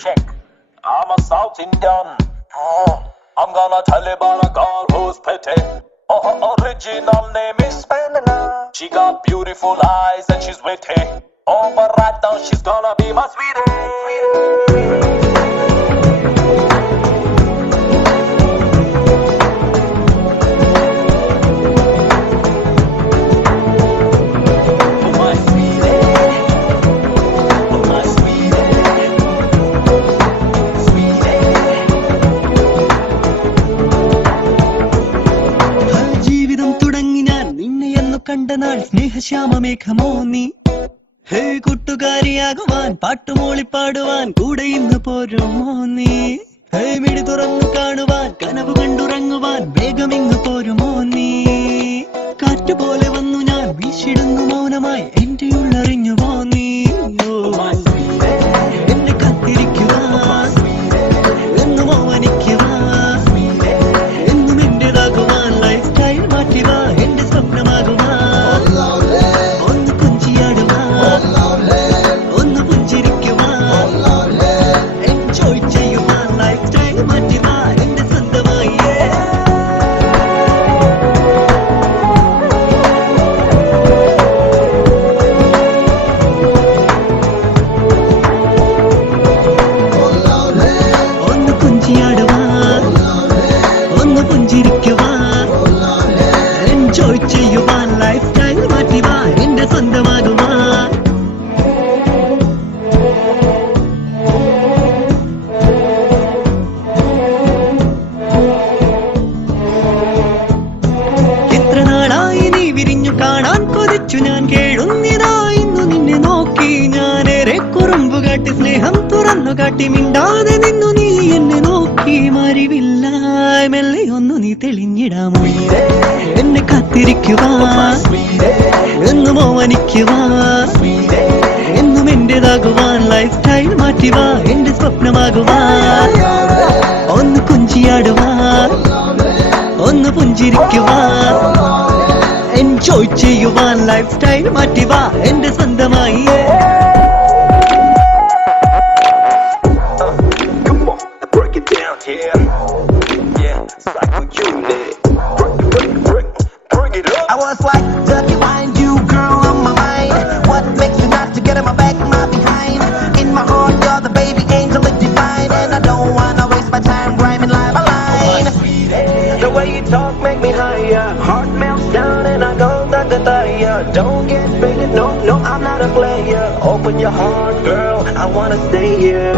Check. I'm a South Indian. I'm gonna tell you about a girl who's pretty. Her original name is Spanina. She got beautiful eyes and she's witty. But right now she's gonna be my sweetie. കണ്ട നാൾ സ്നേഹശ്യാമമേഘമോ നീ ഹേ കൂട്ടുകാരിയാകുവാൻ പാട്ടുമൂളിപ്പാടുവാൻ കൂടെ ഇന്ന് പോരുമോ നീ ഹേ മിഴി തുറന്നു കാണുവാൻ കനവ് കണ്ടുറങ്ങുവാൻ വേഗം ഇങ്ങ് പോരുമോ നീ കാറ്റുപോലെ വന്നു ഞാൻ വീശിടുന്നു മൗനമായി എന്റെ ഉള്ളറിഞ്ഞുവോ നീ എന്നെ കാത്തിരിക്കുവാൻ എന്നും ഓമനിക്കുവാൻ എന്നും എന്റേതാകുവാൻ ലൈഫ് സ്റ്റൈൽ മാറ്റുക എന്റെ സ്വപ്നമാകുവാൻ എൻജോയ് ചെയ്യുവാൻ ലൈഫ് സ്റ്റൈൽ മാറ്റുക എന്റെ സ്വന്തമാകുവാൻ എത്ര നാളായി നീ വിരിഞ്ഞു കാണാൻ കൊതിച്ചു ഞാൻ കേഴുന്നിതാ ഇന്നു നിന്നെ നോക്കി ഞാനേറെ കുറുമ്പു കാട്ടി സ്നേഹം തുറന്നു കാട്ടി മിണ്ടാതെ നിന്നു നീ എന്നെ നോക്കി മറിവില്ല മെല്ലെ ഒന്നു നീ തെളിഞ്ഞിടാമോ എന്നെ കാത്തിരിക്കുവാൻ എന്നും ഓമനിക്കുവാൻ എന്നും എന്റേതാകുവാൻ ലൈഫ് സ്റ്റൈൽ മാറ്റുക എന്റെ സ്വപ്നമാകുവാൻ ഒന്ന് കുഞ്ചിയാടുവാൻ ഒന്ന് പുഞ്ചിരിക്കുവാൻ എൻജോയ് ചെയ്യുവാൻ ലൈഫ് സ്റ്റൈൽ മാറ്റുക എന്റെ സ്വന്തമായി I was like Ducky Wine, you girl on my mind. What makes you not to get in my back, my behind? In my heart, you're the baby angel of divine, and I don't wanna waste my time rhyming line by line. The way you talk make me higher, heart melts down and I go da-da-da-ya. Don't get baited, no, no, I'm not a player. Open your heart, girl, I wanna stay here.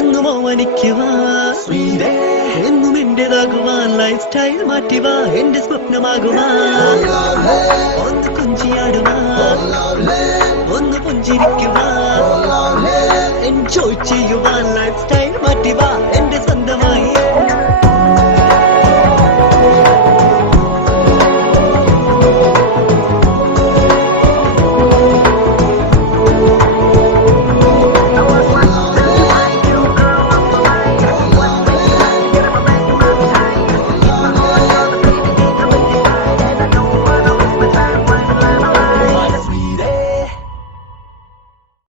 എന്നും ഓമനിക്കുവാൻ എന്നും എന്റേതാകുവാൻ life style മാറ്റുക എന്റെ സ്വപ്നമാകുവാൻ ഒന്ന് കുഞ്ചിയാടുവാൻ ഒന്ന് പുഞ്ചിരിക്കുവാൻ enjoy ചെയ്യുവാൻ life style മാറ്റുക എന്റെ സ്വന്തമായി